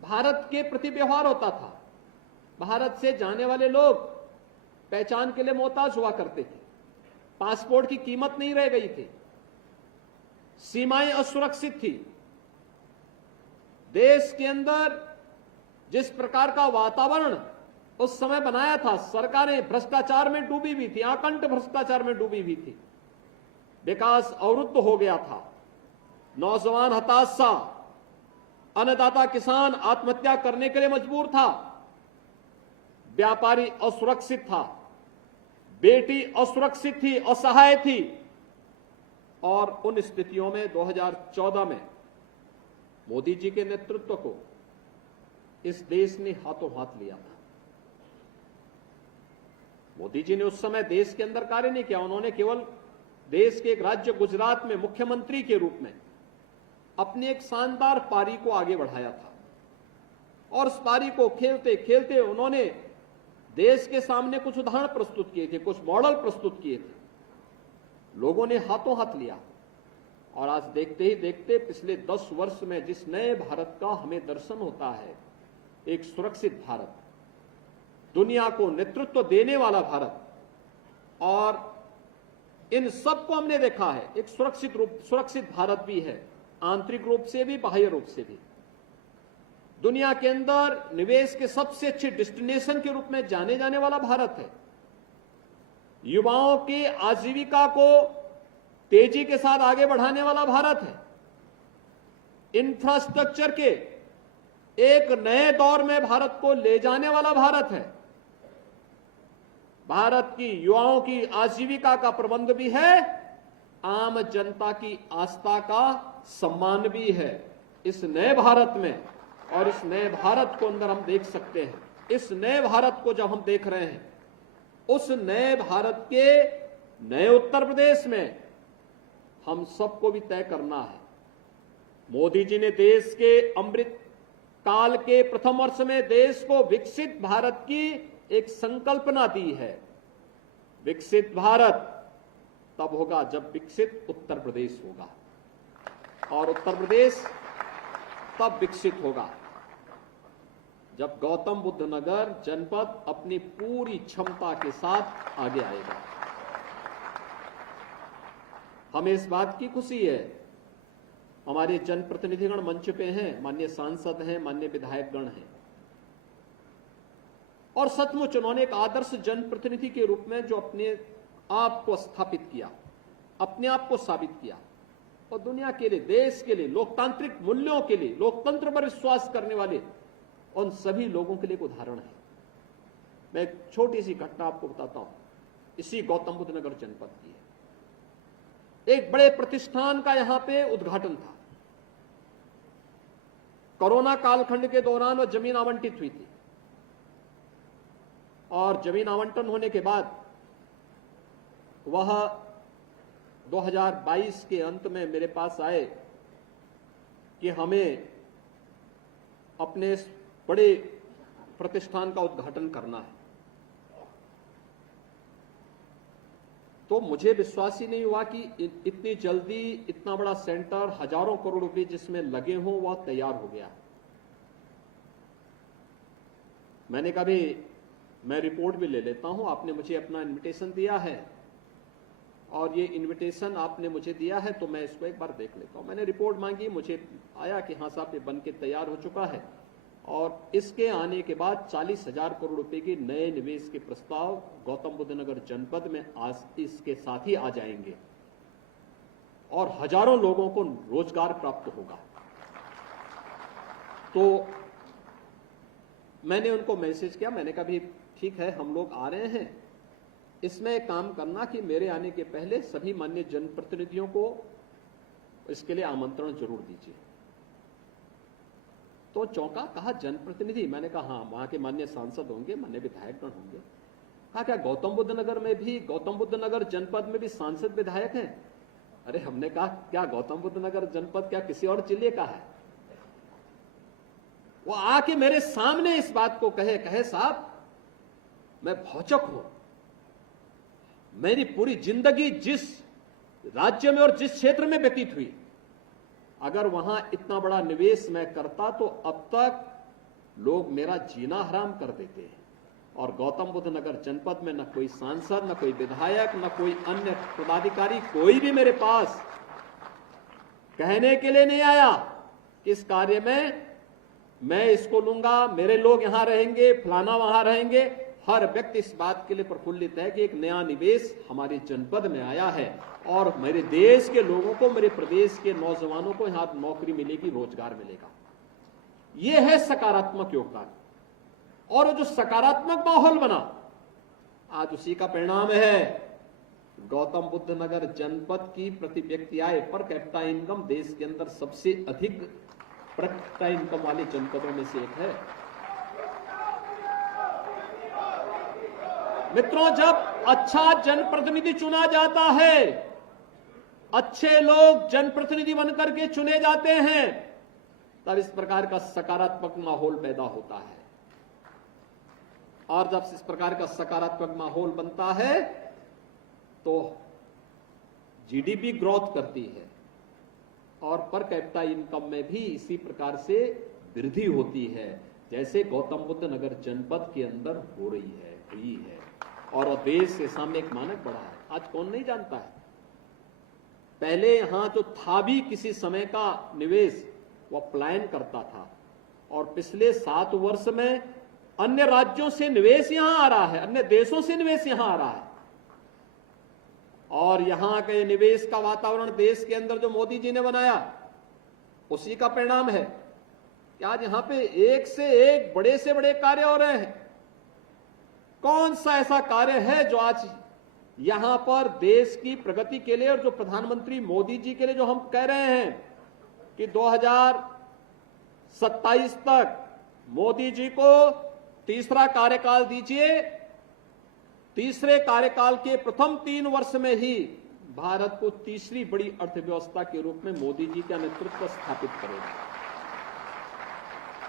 भारत के प्रति व्यवहार होता था, भारत से जाने वाले लोग पहचान के लिए मोहताज हुआ करते थे, पासपोर्ट की कीमत नहीं रह गई थी, सीमाएं असुरक्षित थी। देश के अंदर जिस प्रकार का वातावरण उस समय बनाया था, सरकारें भ्रष्टाचार में डूबी हुई थी, आकंठ भ्रष्टाचार में डूबी हुई थी, विकास अवरुद्ध हो गया था, नौजवान हताशा, अन्नदाता किसान आत्महत्या करने के लिए मजबूर था, व्यापारी असुरक्षित था, बेटी असुरक्षित थी, असहाय थी। और उन स्थितियों में 2014 में मोदी जी के नेतृत्व को इस देश ने हाथों हाथ लिया था। मोदी जी ने उस समय देश के अंदर कार्य नहीं किया, उन्होंने केवल देश के एक राज्य गुजरात में मुख्यमंत्री के रूप में अपनी एक शानदार पारी को आगे बढ़ाया था और उस पारी को खेलते खेलते उन्होंने देश के सामने कुछ उदाहरण प्रस्तुत किए थे, कुछ मॉडल प्रस्तुत किए थे, लोगों ने हाथों हाथ लिया और आज देखते ही देखते पिछले 10 वर्ष में जिस नए भारत का हमें दर्शन होता है, एक सुरक्षित भारत, दुनिया को नेतृत्व देने वाला भारत, और इन सबको हमने देखा है। एक सुरक्षित भारत भी है, आंतरिक रूप से भी बाह्य रूप से भी। दुनिया के अंदर निवेश के सबसे अच्छे डेस्टिनेशन के रूप में जाने जाने वाला भारत है। युवाओं की आजीविका को तेजी के साथ आगे बढ़ाने वाला भारत है। इंफ्रास्ट्रक्चर के एक नए दौर में भारत को ले जाने वाला भारत है। भारत की युवाओं की आजीविका का प्रबंध भी है, आम जनता की आस्था का सम्मान भी है। इस नए भारत में, और इस नए भारत को अंदर हम देख सकते हैं, इस नए भारत को जब हम देख रहे हैं, उस नए भारत के नए उत्तर प्रदेश में हम सबको भी तय करना है। मोदी जी ने देश के अमृत काल के प्रथम वर्ष में देश को विकसित भारत की एक संकल्पना दी है। विकसित भारत तब होगा जब विकसित उत्तर प्रदेश होगा, और उत्तर प्रदेश तब विकसित होगा जब गौतम बुद्ध नगर जनपद अपनी पूरी क्षमता के साथ आगे आएगा। हमें इस बात की खुशी है, हमारे जनप्रतिनिधिगण मंच पे हैं, माननीय सांसद हैं, माननीय विधायकगण हैं, और सचमुच उन्होंने एक आदर्श जनप्रतिनिधि के रूप में जो अपने आप को स्थापित किया, अपने आप को साबित किया, और दुनिया के लिए, देश के लिए, लोकतांत्रिक मूल्यों के लिए, लोकतंत्र पर विश्वास करने वाले उन सभी लोगों के लिए एक उदाहरण है। मैं एक छोटी सी घटना आपको बताता हूं, इसी गौतम बुद्ध नगर जनपद की है। एक बड़े प्रतिष्ठान का यहां पे उद्घाटन था। कोरोना कालखंड के दौरान वह जमीन आवंटित हुई थी, और जमीन आवंटन होने के बाद वह 2022 के अंत में मेरे पास आए कि हमें अपने इस बड़े प्रतिष्ठान का उद्घाटन करना है। तो मुझे विश्वास ही नहीं हुआ कि इतनी जल्दी इतना बड़ा सेंटर, हजारों करोड़ रुपए जिसमें लगे हों, वह तैयार हो गया। मैंने कहा भी मैं रिपोर्ट भी ले लेता हूं, आपने मुझे अपना इनविटेशन दिया है और ये इनविटेशन आपने मुझे दिया है तो मैं इसको एक बार देख लेता हूं। मैंने रिपोर्ट मांगी, मुझे आया कि हाँ साहब ये बन के तैयार हो चुका है, और इसके आने के बाद 40,000 करोड़ रुपए के नए निवेश के प्रस्ताव गौतम बुद्ध नगर जनपद में आज इसके साथ ही आ जाएंगे और हजारों लोगों को रोजगार प्राप्त होगा। तो मैंने उनको मैसेज किया, मैंने कहा भी ठीक है, हम लोग आ रहे हैं, इसमें एक काम करना कि मेरे आने के पहले सभी माननीय जनप्रतिनिधियों को इसके लिए आमंत्रण जरूर दीजिए। तो चौंका, कहा जनप्रतिनिधि? मैंने कहा हाँ, वहां के माननीय सांसद होंगे, माननीय विधायकगण होंगे। कहा क्या गौतम बुद्ध नगर में भी, गौतम बुद्ध नगर जनपद में भी सांसद विधायक हैं? अरे हमने कहा क्या गौतम बुद्ध नगर जनपद क्या किसी और जिले का है? वो आके मेरे सामने इस बात को कहे साहब मैं भौचक हूं, मेरी पूरी जिंदगी जिस राज्य में और जिस क्षेत्र में व्यतीत हुई, अगर वहां इतना बड़ा निवेश मैं करता तो अब तक लोग मेरा जीना हराम कर देते हैं। और गौतम बुद्ध नगर जनपद में न कोई सांसद, न कोई विधायक, न कोई अन्य पदाधिकारी, कोई भी मेरे पास कहने के लिए नहीं आया कि इस कार्य में मैं इसको लूंगा, मेरे लोग यहां रहेंगे, फलाना वहां रहेंगे। हर व्यक्ति इस बात के लिए प्रफुल्लित है कि एक नया निवेश हमारे जनपद में आया है और मेरे देश के लोगों को, मेरे प्रदेश के नौजवानों को यहां नौकरी मिलेगी, रोजगार मिलेगा। यह है सकारात्मक योगदान। और जो सकारात्मक माहौल बना, आज उसी का परिणाम है गौतम बुद्ध नगर जनपद की प्रति व्यक्ति आय पर कैपिटा इनकम देश के अंदर सबसे अधिक पर कैपिटा इनकम वाले जनपदों में से एक है। मित्रों, जब अच्छा जनप्रतिनिधि चुना जाता है, अच्छे लोग जनप्रतिनिधि बनकर के चुने जाते हैं, तब इस प्रकार का सकारात्मक माहौल पैदा होता है। और जब इस प्रकार का सकारात्मक माहौल बनता है तो जीडीपी ग्रोथ करती है और पर कैपिटा इनकम में भी इसी प्रकार से वृद्धि होती है, जैसे गौतम बुद्ध नगर जनपद के अंदर हुई है और देश के सामने एक मानक बढ़ा है। आज कौन नहीं जानता है। पहले यहां जो था भी किसी समय का निवेश वह पलायन करता था और पिछले 7 वर्ष में अन्य राज्यों से निवेश यहां आ रहा है, अन्य देशों से निवेश यहां आ रहा है। और यहां के निवेश का वातावरण देश के अंदर जो मोदी जी ने बनाया उसी का परिणाम है कि आज यहां पे एक से एक बड़े से बड़े कार्य हो रहे हैं। कौन सा ऐसा कार्य है जो आज यहां पर देश की प्रगति के लिए, और जो प्रधानमंत्री मोदी जी के लिए जो हम कह रहे हैं कि 2027 तक मोदी जी को तीसरा कार्यकाल दीजिए, तीसरे कार्यकाल के प्रथम 3 वर्ष में ही भारत को तीसरी बड़ी अर्थव्यवस्था के रूप में मोदी जी का नेतृत्व स्थापित करेगा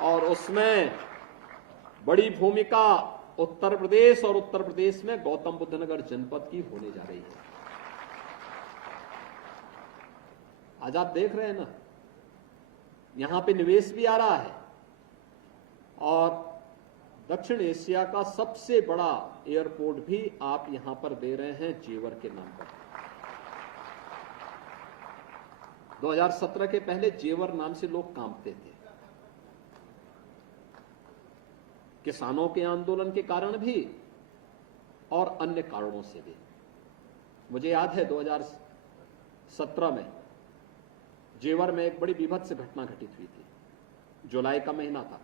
और उसमें बड़ी भूमिका उत्तर प्रदेश और उत्तर प्रदेश में गौतम बुद्ध नगर जनपद की होने जा रही है। आज आप देख रहे हैं ना, यहां पे निवेश भी आ रहा है और दक्षिण एशिया का सबसे बड़ा एयरपोर्ट भी आप यहां पर दे रहे हैं जेवर के नाम पर। 2017 के पहले जेवर नाम से लोग कांपते थे, किसानों के आंदोलन के कारण भी और अन्य कारणों से भी। मुझे याद है 2017 में जेवर में एक बड़ी बीभत्स घटना घटित हुई थी। जुलाई का महीना था,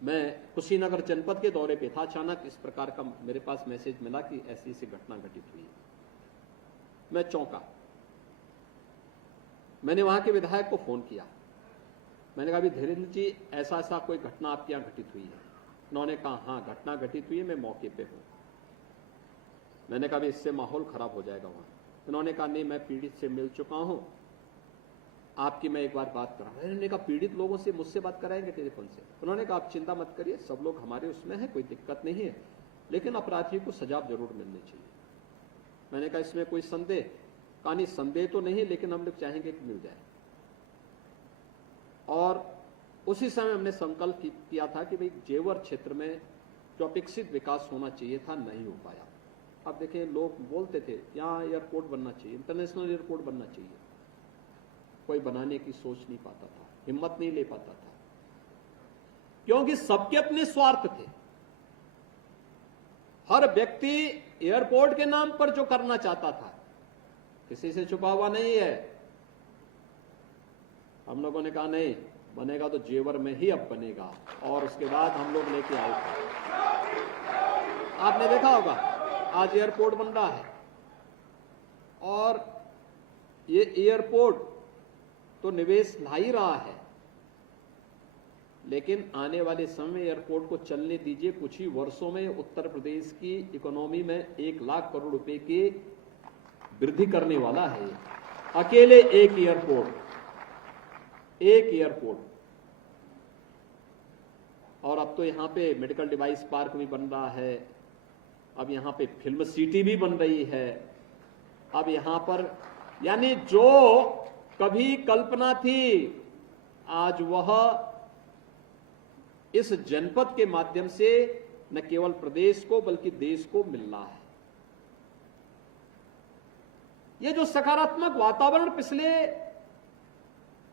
मैं कुशीनगर जनपद के दौरे पे था। अचानक इस प्रकार का मेरे पास मैसेज मिला कि ऐसी ऐसी घटना घटित हुई है। मैं चौंका। मैंने वहां के विधायक को फोन किया। मैंने कहा, धीरेन्द्र जी ऐसा ऐसा कोई घटना आपके यहां घटित हुई है? उन्होंने कहा, हाँ घटना घटित हुई है, मैं मौके पे हूं। मैंने कहा, इससे माहौल खराब हो जाएगा वहां। उन्होंने कहा, नहीं मैं पीड़ित से मिल चुका हूं, आपकी मैं एक बार बात करा। मैंने कहा, पीड़ित लोगों से मुझसे बात कराएंगे टेलीफोन से? उन्होंने कहा, आप चिंता मत करिए, सब लोग हमारे उसमें है, कोई दिक्कत नहीं है, लेकिन अपराधी को सजा जरूर मिलनी चाहिए। मैंने कहा, इसमें कोई संदेह? कहा, नहीं संदेह तो नहीं, लेकिन हम लोग चाहेंगे कि मिल जाए। और उसी समय हमने संकल्प किया था कि भाई जेवर क्षेत्र में जो अपेक्षित विकास होना चाहिए था नहीं हो पाया। अब देखिए, लोग बोलते थे यहाँ एयरपोर्ट बनना चाहिए, इंटरनेशनल एयरपोर्ट बनना चाहिए, कोई बनाने की सोच नहीं पाता था, हिम्मत नहीं ले पाता था, क्योंकि सबके अपने स्वार्थ थे। हर व्यक्ति एयरपोर्ट के नाम पर जो करना चाहता था, किसी से छुपा हुआ नहीं है। हम लोगों ने कहा, नहीं बनेगा तो जेवर में ही अब बनेगा, और उसके बाद हम लोग लेके आए थे। आपने देखा होगा आज एयरपोर्ट बन रहा है, और ये एयरपोर्ट तो निवेश ला ही रहा है, लेकिन आने वाले समय एयरपोर्ट को चलने दीजिए। कुछ ही वर्षों में उत्तर प्रदेश की इकोनॉमी में 1 लाख करोड़ रुपए की वृद्धि करने वाला है। अकेले एक एयरपोर्ट। और अब तो यहां पे मेडिकल डिवाइस पार्क भी बन रहा है, अब यहां पे फिल्म सिटी भी बन रही है। अब यहां पर यानी जो कभी कल्पना थी, आज वह इस जनपद के माध्यम से न केवल प्रदेश को बल्कि देश को मिल रहा है। यह जो सकारात्मक वातावरण पिछले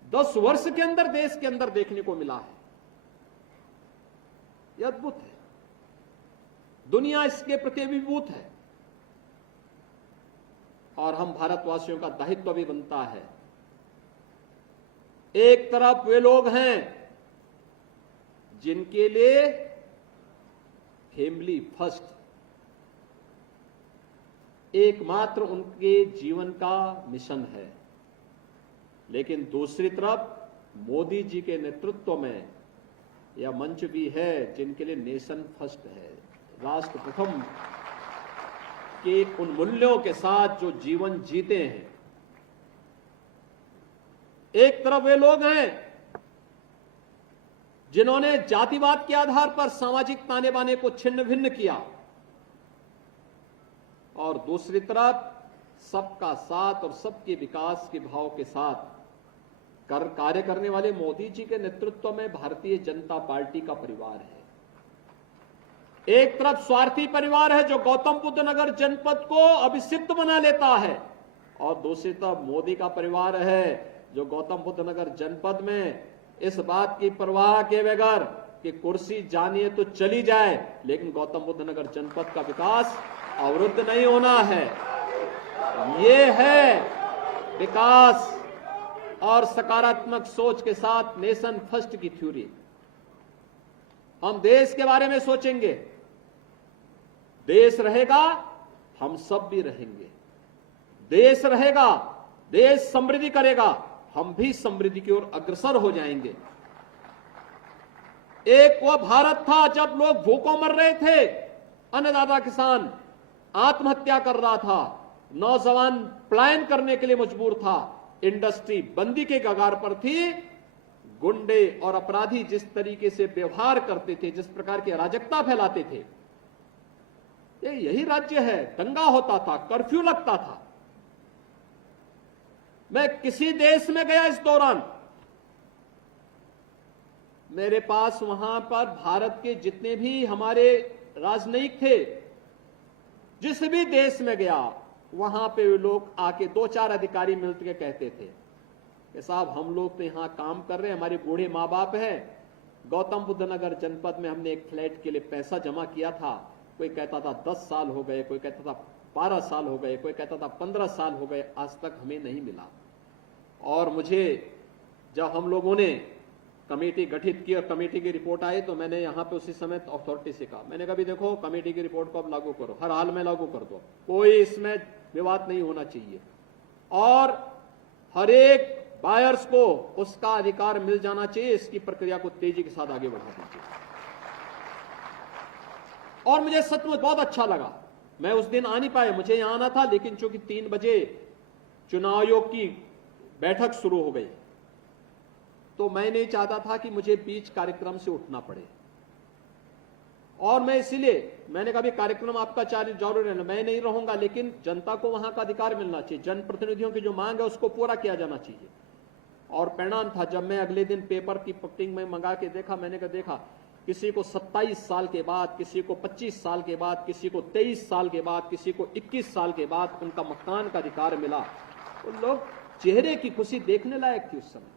10 वर्ष के अंदर देश के अंदर देखने को मिला है, यह अद्भुत है। दुनिया इसके प्रति अभिभूत है, और हम भारतवासियों का दायित्व भी बनता है। एक तरफ वे लोग हैं जिनके लिए फैमिली फर्स्ट एकमात्र उनके जीवन का मिशन है, लेकिन दूसरी तरफ मोदी जी के नेतृत्व में यह मंच भी है जिनके लिए नेशन फर्स्ट है, राष्ट्र प्रथम के उन मूल्यों के साथ जो जीवन जीते हैं। एक तरफ वे लोग हैं जिन्होंने जातिवाद के आधार पर सामाजिक ताने बाने को छिन्न भिन्न किया, और दूसरी तरफ सबका साथ और सबके विकास के भाव के साथ कार्य करने वाले मोदी जी के नेतृत्व में भारतीय जनता पार्टी का परिवार है। एक तरफ स्वार्थी परिवार है जो गौतम बुद्ध नगर जनपद को अभिषिक्त बना लेता है, और दूसरी तरफ मोदी का परिवार है जो गौतम बुद्ध नगर जनपद में इस बात की परवाह के बगैर कि कुर्सी जानिए तो चली जाए, लेकिन गौतम बुद्ध नगर जनपद का विकास अवरुद्ध नहीं होना है। ये है विकास और सकारात्मक सोच के साथ नेशन फर्स्ट की थ्योरी। हम देश के बारे में सोचेंगे, देश रहेगा हम सब भी रहेंगे, देश रहेगा, देश समृद्धि करेगा, हम भी समृद्धि की ओर अग्रसर हो जाएंगे। एक वो भारत था जब लोग भूखों मर रहे थे, अन्नदाता किसान आत्महत्या कर रहा था, नौजवान पलायन करने के लिए मजबूर था, इंडस्ट्री बंदी के कगार पर थी, गुंडे और अपराधी जिस तरीके से व्यवहार करते थे, जिस प्रकार की अराजकता फैलाते थे, यही राज्य है। दंगा होता था, कर्फ्यू लगता था। मैं किसी देश में गया इस दौरान, मेरे पास वहां पर भारत के जितने भी हमारे राजनयिक थे, जिस भी देश में गया वहां पे वे लोग आके 2-4 अधिकारी मिलकर के कहते थे कि साहब हम लोग तो यहां काम कर रहे हैं, हमारे बूढ़े माँ बाप हैं, गौतम बुद्ध नगर जनपद में हमने एक फ्लैट के लिए पैसा जमा किया था, कोई कहता था 10 साल हो गए, कोई कहता था 12 साल हो गए, कोई कहता था 15 साल हो गए, आज तक हमें नहीं मिला। और मुझे जब हम लोगों ने कमेटी गठित की और कमेटी की रिपोर्ट आई तो मैंने यहां पे उसी समय अथॉरिटी से कहा, मैंने कहा भी देखो कमेटी की रिपोर्ट को अब लागू करो, हर हाल में लागू कर दो, कोई इसमें विवाद नहीं होना चाहिए, और हर एक बायर्स को उसका अधिकार मिल जाना चाहिए, इसकी प्रक्रिया को तेजी के साथ आगे बढ़ा दीजिए। और मुझे सचमुच बहुत अच्छा लगा। मैं उस दिन आ नहीं पाया, मुझे यहां आना था, लेकिन चूंकि 3 बजे चुनाव आयोग की बैठक शुरू हो गई तो मैं नहीं चाहता था कि मुझे बीच कार्यक्रम से उठना पड़े, और मैं इसीलिए मैंने कहा भी कार्यक्रम आपका जरूर रहना, मैं नहीं रहूंगा, लेकिन जनता को वहां का अधिकार मिलना चाहिए, जनप्रतिनिधियों की जो मांग है उसको पूरा किया जाना चाहिए। और परिणाम था जब मैं अगले दिन पेपर की पट्टिंग में मंगा के देखा, मैंने कहा देखा किसी को 27 साल के बाद, किसी को 25 साल के बाद, किसी को 23 साल के बाद, किसी को 21 साल के बाद उनका मकान का अधिकार मिला। उन लोग चेहरे की खुशी देखने लायक थी उस समय।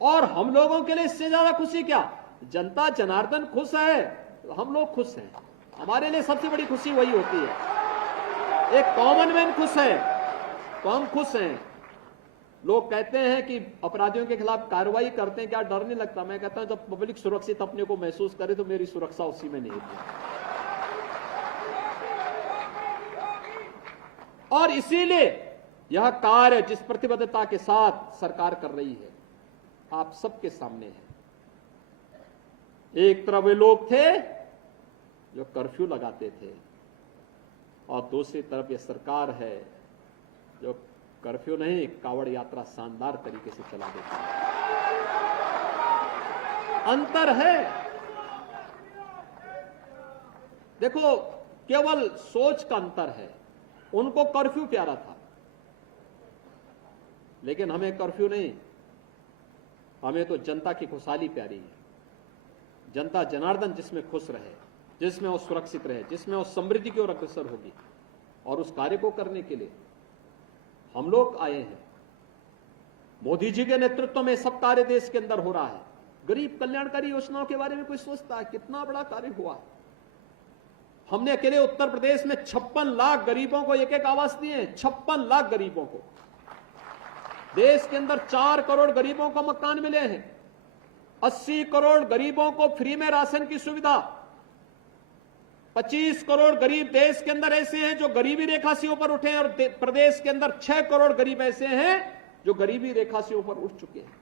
और हम लोगों के लिए इससे ज्यादा खुशी क्या, जनता जनार्दन खुश है तो हम लोग खुश हैं, हमारे लिए सबसे बड़ी खुशी वही होती है। एक कॉमन मैन खुश है तो हम खुश हैं। लोग कहते हैं कि अपराधियों के खिलाफ कार्रवाई करते हैं, क्या डर नहीं लगता? मैं कहता हूं जब पब्लिक सुरक्षित अपने को महसूस करे तो मेरी सुरक्षा उसी में नहीं होती। और इसीलिए यह कार्य जिस प्रतिबद्धता के साथ सरकार कर रही है आप सबके सामने है। एक तरफ वे लोग थे जो कर्फ्यू लगाते थे, और दूसरी तरफ यह सरकार है जो कर्फ्यू नहीं, कावड़ यात्रा शानदार तरीके से चला देती है। अंतर है, देखो केवल सोच का अंतर है। उनको कर्फ्यू प्यारा था, लेकिन हमें कर्फ्यू नहीं, हमें तो जनता की खुशहाली प्यारी है। जनता जनार्दन जिसमें खुश रहे, जिसमें वो सुरक्षित रहे, जिसमें वो समृद्धि की ओर अग्रसर होगी, और उस कार्य को करने के लिए हम लोग आए हैं। मोदी जी के नेतृत्व में सब कार्य देश के अंदर हो रहा है। गरीब कल्याणकारी योजनाओं के बारे में कोई सोचता है कितना बड़ा कार्य हुआ? हमने अकेले उत्तर प्रदेश में 56 लाख गरीबों को एक आवास दिए हैं। 56 लाख गरीबों को। देश के अंदर 4 करोड़ गरीबों को मकान मिले हैं। 80 करोड़ गरीबों को फ्री में राशन की सुविधा। 25 करोड़ गरीब देश के अंदर ऐसे हैं जो गरीबी रेखा से ऊपर उठे हैं, और प्रदेश के अंदर 6 करोड़ गरीब ऐसे हैं जो गरीबी रेखा से ऊपर उठ चुके हैं।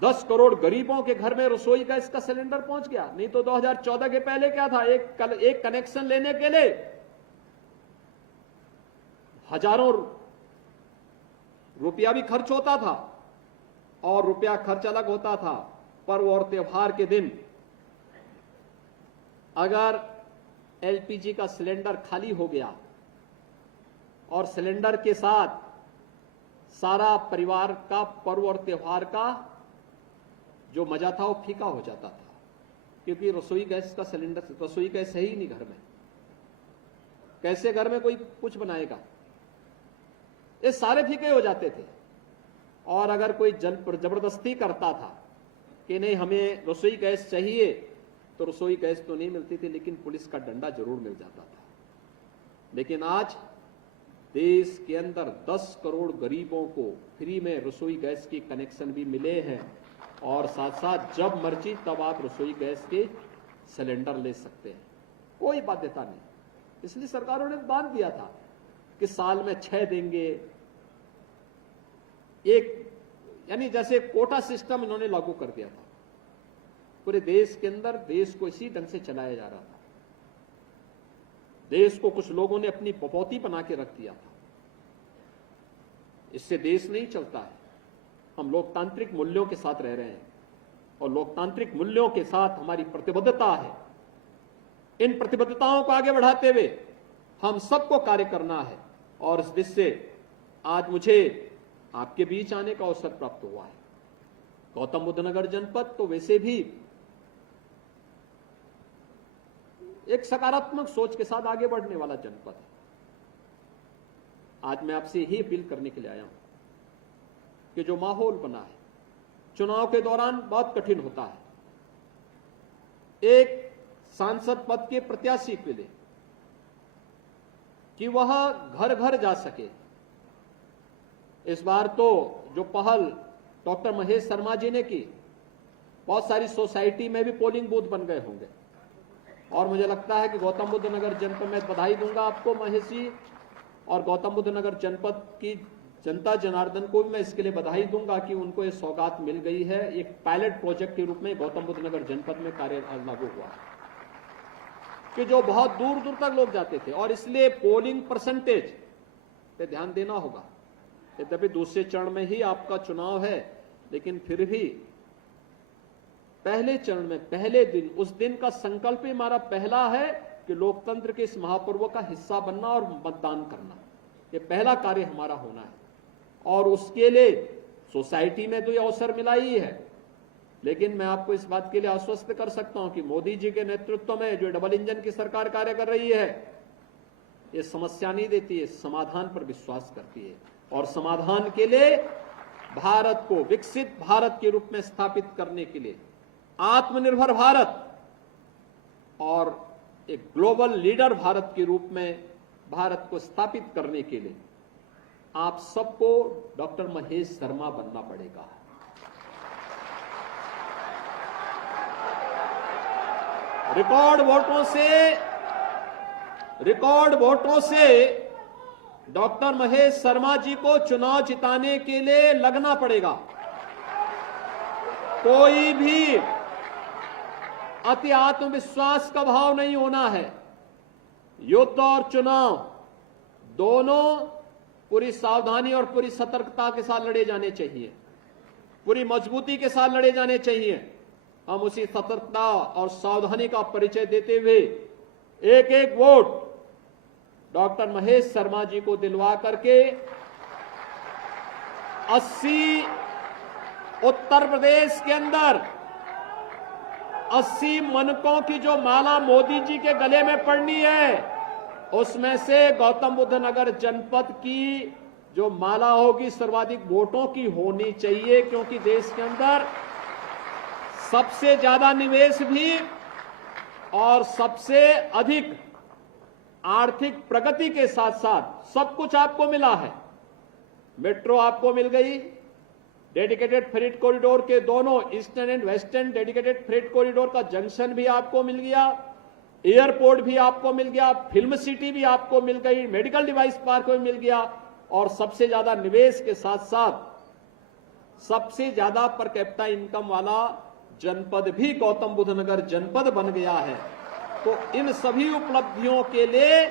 10 करोड़ गरीबों के घर में रसोई गैस का सिलेंडर पहुंच गया। नहीं तो 2014 के पहले क्या था, एक कनेक्शन लेने के लिए हजारों रुपया भी खर्च होता था, और रुपया खर्च अलग होता था। पर्व और त्योहार के दिन अगर एलपीजी का सिलेंडर खाली हो गया और सिलेंडर के साथ सारा परिवार का पर्व और त्योहार का जो मजा था वो फीका हो जाता था, क्योंकि रसोई गैस का सिलेंडर, रसोई गैस है ही नहीं घर में, कैसे घर में कोई कुछ बनाएगा, ये सारे फीके हो जाते थे। और अगर कोई जबरदस्ती करता था कि नहीं हमें रसोई गैस चाहिए, तो रसोई गैस तो नहीं मिलती थी, लेकिन पुलिस का डंडा जरूर मिल जाता था। लेकिन आज देश के अंदर 10 करोड़ गरीबों को फ्री में रसोई गैस की कनेक्शन भी मिले हैं, और साथ साथ जब मर्जी तब आप रसोई गैस के सिलेंडर ले सकते हैं, कोई बाध्यता नहीं। इसलिए सरकारों ने बांध दिया था कि साल में 6 देंगे, यानी जैसे कोटा सिस्टम इन्होंने लागू कर दिया था पूरे देश के अंदर। देश को इसी ढंग से चलाया जा रहा था। देश को कुछ लोगों ने अपनी बपौती बना के रख दिया था। इससे देश नहीं चलता है। हम लोकतांत्रिक मूल्यों के साथ रह रहे हैं, और लोकतांत्रिक मूल्यों के साथ हमारी प्रतिबद्धता है। इन प्रतिबद्धताओं को आगे बढ़ाते हुए हम सबको कार्य करना है, और इस दृष्टि से आज मुझे आपके बीच आने का अवसर प्राप्त हुआ है। गौतम बुद्ध नगर जनपद तो वैसे भी एक सकारात्मक सोच के साथ आगे बढ़ने वाला जनपद है। आज मैं आपसे यही अपील करने के लिए आया हूं कि जो माहौल बना है, चुनाव के दौरान बहुत कठिन होता है एक सांसद पद के प्रत्याशी के लिए कि वह घर घर जा सके। इस बार तो जो पहल डॉक्टर महेश शर्मा जी ने की, बहुत सारी सोसाइटी में भी पोलिंग बूथ बन गए होंगे, और मुझे लगता है कि गौतम बुद्ध नगर जनपद में बधाई दूंगा आपको महेश जी, और गौतम बुद्ध नगर जनपद की जनता जनार्दन को भी मैं इसके लिए बधाई दूंगा कि उनको ये सौगात मिल गई है। एक पायलट प्रोजेक्ट के रूप में गौतम बुद्ध नगर जनपद में कार्य लागू हुआ कि जो बहुत दूर दूर तक लोग जाते थे, और इसलिए पोलिंग परसेंटेज पे ध्यान देना होगा। यद्यपि दूसरे चरण में ही आपका चुनाव है, लेकिन फिर भी पहले चरण में पहले दिन, उस दिन का संकल्प ही हमारा पहला है कि लोकतंत्र के इस महापर्व का हिस्सा बनना और मतदान करना, ये पहला कार्य हमारा होना है। और उसके लिए सोसाइटी में तो ये अवसर मिला ही है, लेकिन मैं आपको इस बात के लिए आश्वस्त कर सकता हूं कि मोदी जी के नेतृत्व में जो डबल इंजन की सरकार कार्य कर रही है, ये समस्या नहीं देती है, समाधान पर विश्वास करती है। और समाधान के लिए भारत को विकसित भारत के रूप में स्थापित करने के लिए, आत्मनिर्भर भारत और एक ग्लोबल लीडर भारत के रूप में भारत को स्थापित करने के लिए आप सबको डॉक्टर महेश शर्मा बनना पड़ेगा। रिकॉर्ड वोटों से डॉक्टर महेश शर्मा जी को चुनाव जिताने के लिए लगना पड़ेगा। कोई भी अति आत्मविश्वास का भाव नहीं होना है। युद्ध और चुनाव दोनों पूरी सावधानी और पूरी सतर्कता के साथ लड़े जाने चाहिए, पूरी मजबूती के साथ लड़े जाने चाहिए। हम उसी सतर्कता और सावधानी का परिचय देते हुए एक एक वोट डॉक्टर महेश शर्मा जी को दिलवा करके 80 उत्तर प्रदेश के अंदर 80 मनकों की जो माला मोदी जी के गले में पड़नी है, उसमें से गौतम बुद्ध नगर जनपद की जो माला होगी सर्वाधिक वोटों की होनी चाहिए, क्योंकि देश के अंदर सबसे ज्यादा निवेश भी और सबसे अधिक आर्थिक प्रगति के साथ साथ सब कुछ आपको मिला है। मेट्रो आपको मिल गई, डेडिकेटेड फ्रेट कॉरिडोर के दोनों eastern and western dedicated freight corridor का जंक्शन भी आपको मिल गया, एयरपोर्ट भी आपको मिल गया, फिल्म सिटी भी आपको मिल गई, मेडिकल डिवाइस पार्क भी मिल गया, और सबसे ज्यादा निवेश के साथ साथ सबसे ज्यादा पर कैपिटा इनकम वाला जनपद भी गौतम बुद्ध नगर जनपद बन गया है। तो इन सभी उपलब्धियों के लिए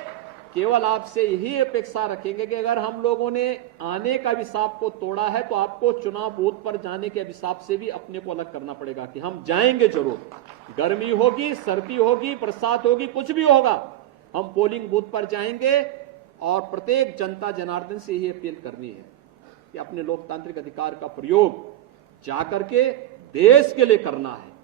केवल आपसे यही अपेक्षा रखेंगे कि अगर हम लोगों ने आने का अभिशाप को तोड़ा है तो आपको चुनाव बूथ पर जाने के अभिशाप से भी अपने को अलग करना पड़ेगा कि हम जाएंगे जरूर। गर्मी होगी, सर्दी होगी, बरसात होगी, कुछ भी होगा, हम पोलिंग बूथ पर जाएंगे और प्रत्येक जनता जनार्दन से यही अपील करनी है कि अपने लोकतांत्रिक अधिकार का प्रयोग जाकर के देश के लिए करना है।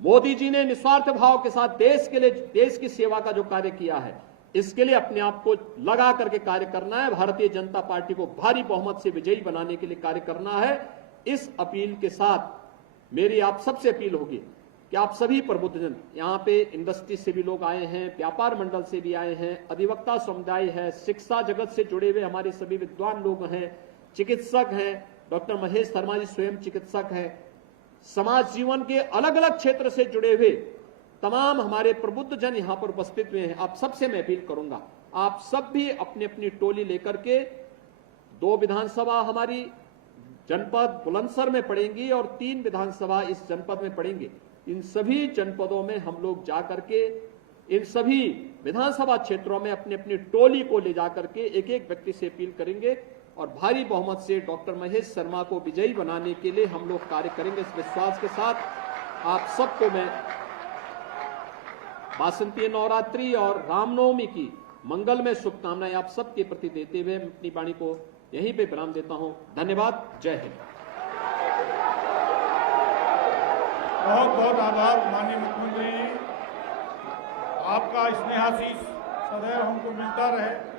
मोदी जी ने निस्वार्थ भाव के साथ देश के लिए, देश की सेवा का जो कार्य किया है, इसके लिए अपने आप को लगा करके कार्य करना है। भारतीय जनता पार्टी को भारी बहुमत से विजयी बनाने के लिए कार्य करना है। इस अपील के साथ मेरी आप सबसे अपील होगी कि आप सभी प्रबुद्धजन, यहाँ पे इंडस्ट्री से भी लोग आए हैं, व्यापार मंडल से भी आए हैं, अधिवक्ता समुदाय है, शिक्षा जगत से जुड़े हुए हमारे सभी विद्वान लोग हैं, चिकित्सक हैं, डॉक्टर महेश शर्मा जी स्वयं चिकित्सक हैं, समाज जीवन के अलग अलग क्षेत्र से जुड़े हुए तमाम हमारे प्रबुद्ध जन यहाँ पर उपस्थित हुए हैं। आप सबसे मैं अपील करूंगा, आप सब भी अपनी अपनी टोली लेकर के 2 विधानसभा हमारी जनपद बुलंदशहर में पड़ेंगी और 3 विधानसभा इस जनपद में पड़ेंगे। इन सभी जनपदों में हम लोग जाकर के इन सभी विधानसभा क्षेत्रों में अपनी अपनी टोली को ले जाकर के एक एक व्यक्ति से अपील करेंगे और भारी बहुमत से डॉक्टर महेश शर्मा को विजयी बनाने के लिए हम लोग कार्य करेंगे। इस विश्वास के साथ आप सबको मैं वासंती नवरात्रि और रामनवमी की मंगलमय शुभकामनाएं आप सबके प्रति देते हुए अपनी वाणी को यहीं पे विराम देता हूं। धन्यवाद। जय हिंद। बहुत बहुत आभार माननीय मुख्यमंत्री जी, आपका स्नेहाशीष सदैव हमको मिलता रहे।